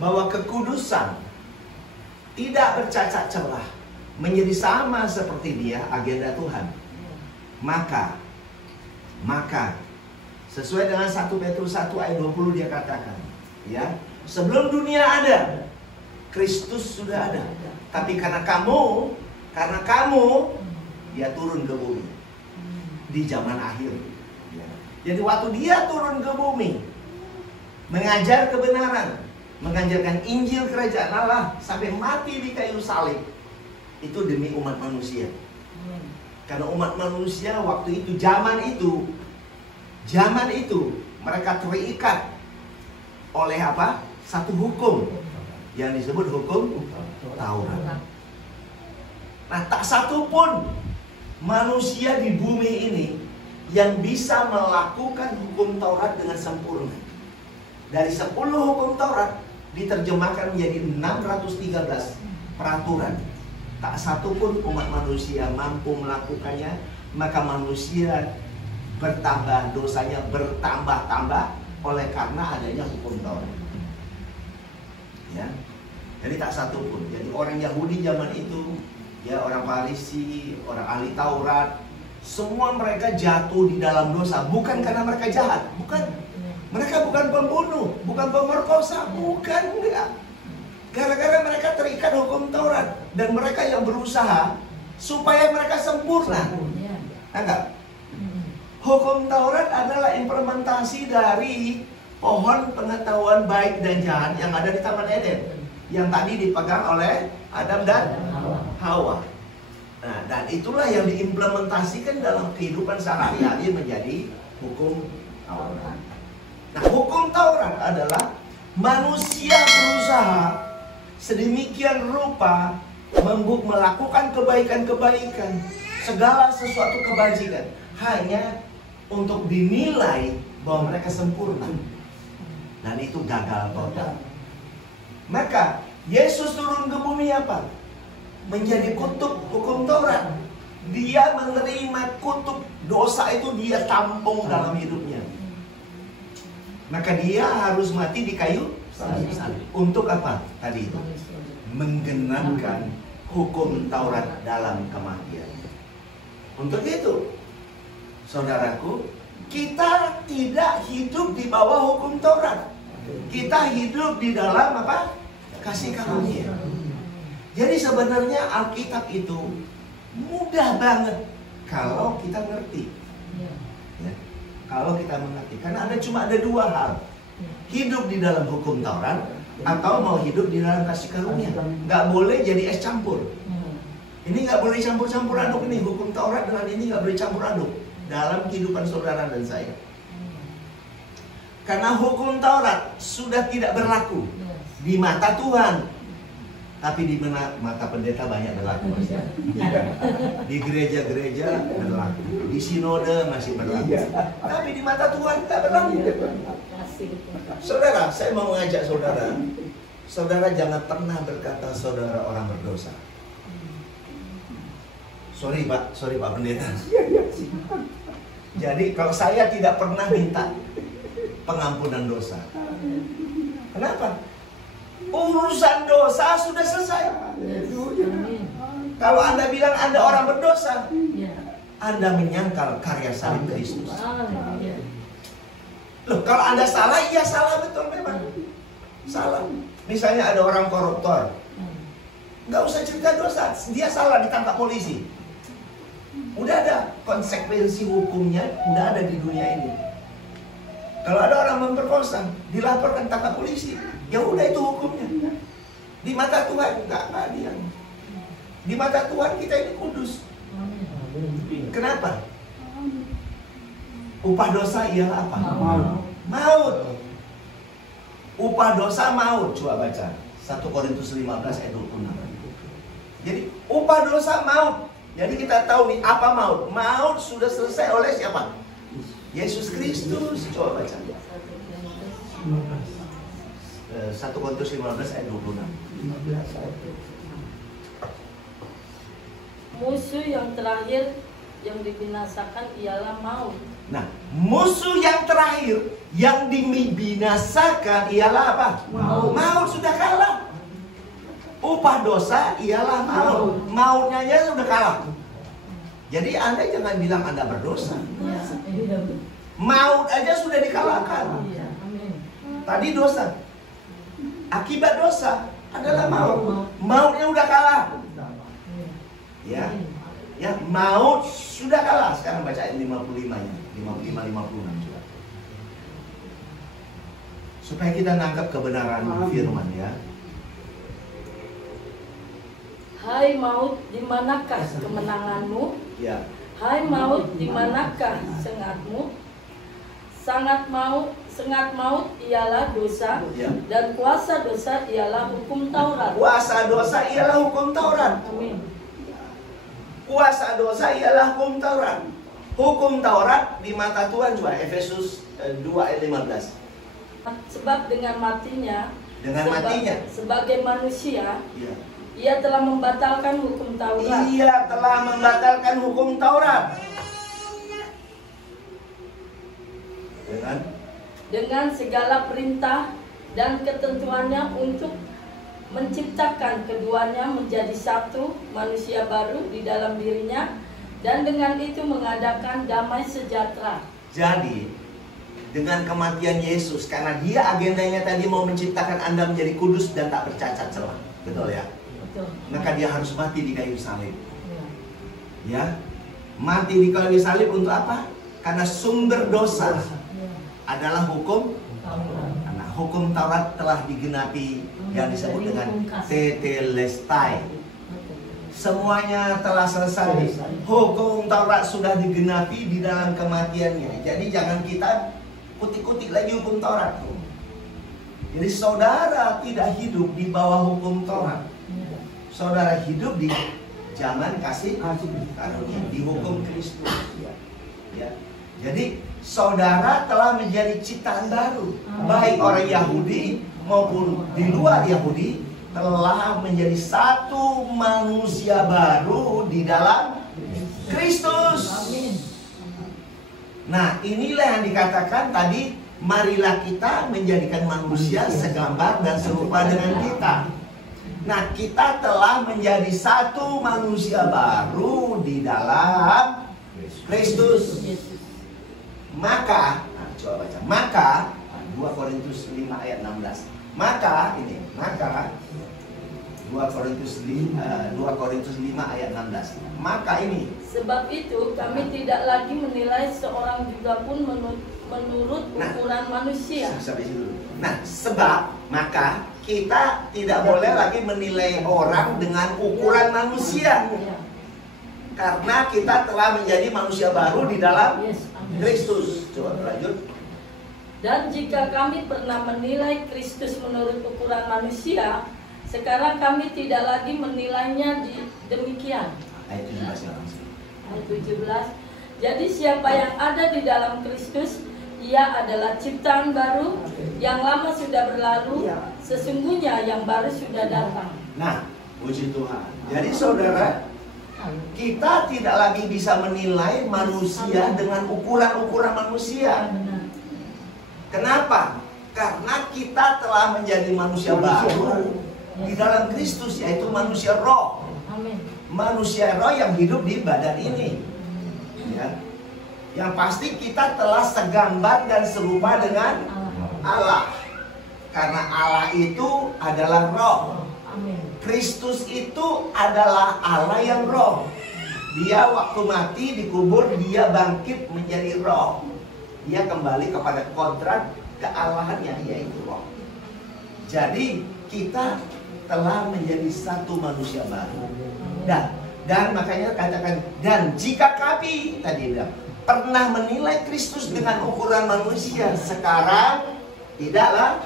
bahwa kekudusan tidak bercacat celah menjadi sama seperti dia agenda Tuhan, maka sesuai dengan 1 Petrus 1 ayat 20 dia katakan, ya, sebelum dunia ada, Kristus sudah ada. Tapi karena kamu dia turun ke bumi di zaman akhir. Ya. Jadi waktu dia turun ke bumi, mengajar kebenaran, mengajarkan Injil Kerajaan Allah sampai mati di kayu salib, itu demi umat manusia. Karena umat manusia waktu itu, zaman itu mereka terikat oleh apa? Satu hukum yang disebut hukum Taurat. Nah, tak satu pun manusia di bumi ini yang bisa melakukan hukum Taurat dengan sempurna. Dari 10 hukum Taurat diterjemahkan menjadi 613 peraturan. Tak satu pun umat manusia mampu melakukannya, maka manusia bertambah, dosanya bertambah-tambah oleh karena adanya hukum Taurat. Ya. Jadi tak satu pun. Jadi orang Yahudi zaman itu, ya, orang Farisi, orang ahli Taurat, semua mereka jatuh di dalam dosa, bukan karena mereka jahat, bukan. Mereka bukan pembunuh, bukan pemerkosa, bukan, enggak. Gara-gara mereka terikat hukum Taurat, dan mereka yang berusaha supaya mereka sempurna. Enggak. Hukum Taurat adalah implementasi dari pohon pengetahuan baik dan jahat yang ada di Taman Eden, yang tadi dipegang oleh Adam dan Hawa. Nah, dan itulah yang diimplementasikan dalam kehidupan sehari-hari menjadi hukum Taurat. Nah, hukum Taurat adalah manusia berusaha sedemikian rupa melakukan kebaikan-kebaikan, segala sesuatu kebajikan, hanya untuk dinilai bahwa mereka sempurna. Dan itu gagal total. Maka Yesus turun ke bumi apa? Menjadi kutub hukum Taurat. Dia menerima kutub dosa itu, dia tampung dalam hidupnya. Maka dia harus mati di kayu salib. Untuk apa tadi itu? Menggenapkan hukum Taurat dalam kematian. Untuk itu, saudaraku, kita tidak hidup di bawah hukum Taurat. Kita hidup di dalam apa? Kasih karunia. Jadi sebenarnya Alkitab itu mudah banget kalau kita ngerti. Ya, kalau kita mengerti. Karena cuma ada dua hal. Hidup di dalam hukum Taurat atau mau hidup di dalam kasih karunia. Nggak boleh jadi es campur. Ini nggak boleh campur-campur aduk ini. Hukum Taurat dengan ini nggak boleh campur aduk dalam kehidupan saudara dan saya. Karena hukum Taurat sudah tidak berlaku di mata Tuhan, tapi di mata pendeta banyak berlaku. Di gereja-gereja berlaku, di sinode masih berlaku, tapi di mata Tuhan tidak berlaku. Saudara, saya mau mengajak saudara, saudara jangan pernah berkata saudara orang berdosa. Sorry Pak Pendeta. Jadi kalau saya tidak pernah minta pengampunan dosa. Kenapa? Urusan dosa sudah selesai. Kalau Anda bilang Anda orang berdosa, Anda menyangkal karya salib Kristus. Loh, kalau Anda salah, iya salah betul memang. Salah. Misalnya ada orang koruptor, nggak usah cerita dosa, dia salah ditangkap polisi. Udah ada konsekuensi hukumnya, udah ada di dunia ini. Kalau ada orang memperkosa, dilaporkan tangkap polisi, ya udah itu hukumnya. Di mata Tuhan nggak adil. Di mata Tuhan kita ini kudus. Kenapa? Upah dosa ialah apa? Maut. Upah dosa maut. Coba baca 1 Korintus 15 ayat 26. Jadi upah dosa maut. Jadi kita tahu nih apa maut. Maut sudah selesai oleh siapa? Yesus Kristus. Coba baca 1 Korintus 15 ayat 26. Musuh yang terakhir yang dibinasakan ialah maut. Nah, musuh yang terakhir yang dibinasakan ialah apa? Maut. Maut sudah kalah. Upah dosa ialah maut. Mautnya aja sudah kalah. Jadi Anda jangan bilang Anda berdosa. Maut aja sudah dikalahkan. Tadi dosa. Akibat dosa adalah maut. Mautnya udah kalah. Ya. Ya, maut sudah kalah. Sekarang baca ayat 55-nya. 55-56 juga. Supaya kita nangkap kebenaran firman ya. Hai maut, di manakah kemenanganmu? Ya. Hai maut, di manakah sengatmu? Sengat maut ialah dosa, Ya. dan kuasa dosa ialah hukum Taurat. Kuasa dosa ialah hukum Taurat. Amin. Kuasa dosa ialah hukum Taurat. Hukum Taurat di mata Tuhan coba Efesus 2 ayat 15. Sebab dengan matinya, sebagai manusia, Ya. ia telah membatalkan hukum Taurat. Ia telah membatalkan hukum Taurat. Dengan segala perintah dan ketentuannya untuk menciptakan keduanya menjadi satu manusia baru di dalam dirinya, dan dengan itu mengadakan damai sejahtera. Jadi dengan kematian Yesus, karena dia agendanya tadi mau menciptakan Anda menjadi kudus dan tak bercacat celah, betul ya? Betul. Maka dia harus mati di kayu salib. Ya, mati di kayu salib untuk apa? Karena sumber dosa adalah hukum. Karena hukum Taurat telah digenapi yang disebut dengan tetelestai. Semuanya telah selesai. Hukum Taurat sudah digenapi di dalam kematiannya. Jadi jangan kita kutik-kutik lagi hukum Taurat. Jadi saudara tidak hidup di bawah hukum Taurat. Saudara hidup di zaman kasih karunia, di hukum Kristus. Ya. Jadi saudara telah menjadi ciptaan baru. Baik orang Yahudi maupun di luar Yahudi telah menjadi satu manusia baru di dalam Kristus. Nah, inilah yang dikatakan tadi, marilah kita menjadikan manusia segambar dan serupa dengan kita. Nah, kita telah menjadi satu manusia baru di dalam Kristus. Maka, coba baca. Maka 2 Korintus 5 ayat 16. Maka 2 Korintus 5 ayat 16. Maka ini, sebab itu kami tidak lagi menilai seorang juga pun menurut ukuran manusia. Sampai situ. Nah, sebab maka kita tidak boleh lagi menilai orang dengan ukuran manusia. Karena kita telah menjadi manusia baru di dalam Kristus. Coba lanjut. Dan jika kami pernah menilai Kristus menurut ukuran manusia, sekarang kami tidak lagi menilainya demikian. Ayat 17. Ayat 17. Jadi siapa yang ada di dalam Kristus, ia adalah ciptaan baru, yang lama sudah berlalu, sesungguhnya yang baru sudah datang. Nah, puji Tuhan. Jadi saudara, kita tidak lagi bisa menilai manusia dengan ukuran-ukuran manusia. Kenapa? Karena kita telah menjadi manusia baru di dalam Kristus, yaitu manusia roh. Manusia roh yang hidup di badan ini. Ya. Yang pasti kita telah segambar dan serupa dengan Allah. Karena Allah itu adalah roh. Kristus itu adalah Allah yang roh. Dia waktu mati dikubur, dia bangkit menjadi roh. Dia kembali kepada kodrat kealahannya, yaitu roh. Jadi kita telah menjadi satu manusia baru. Dan makanya katakan, dan jika kami tadi bilang pernah menilai Kristus dengan ukuran manusia, sekarang tidak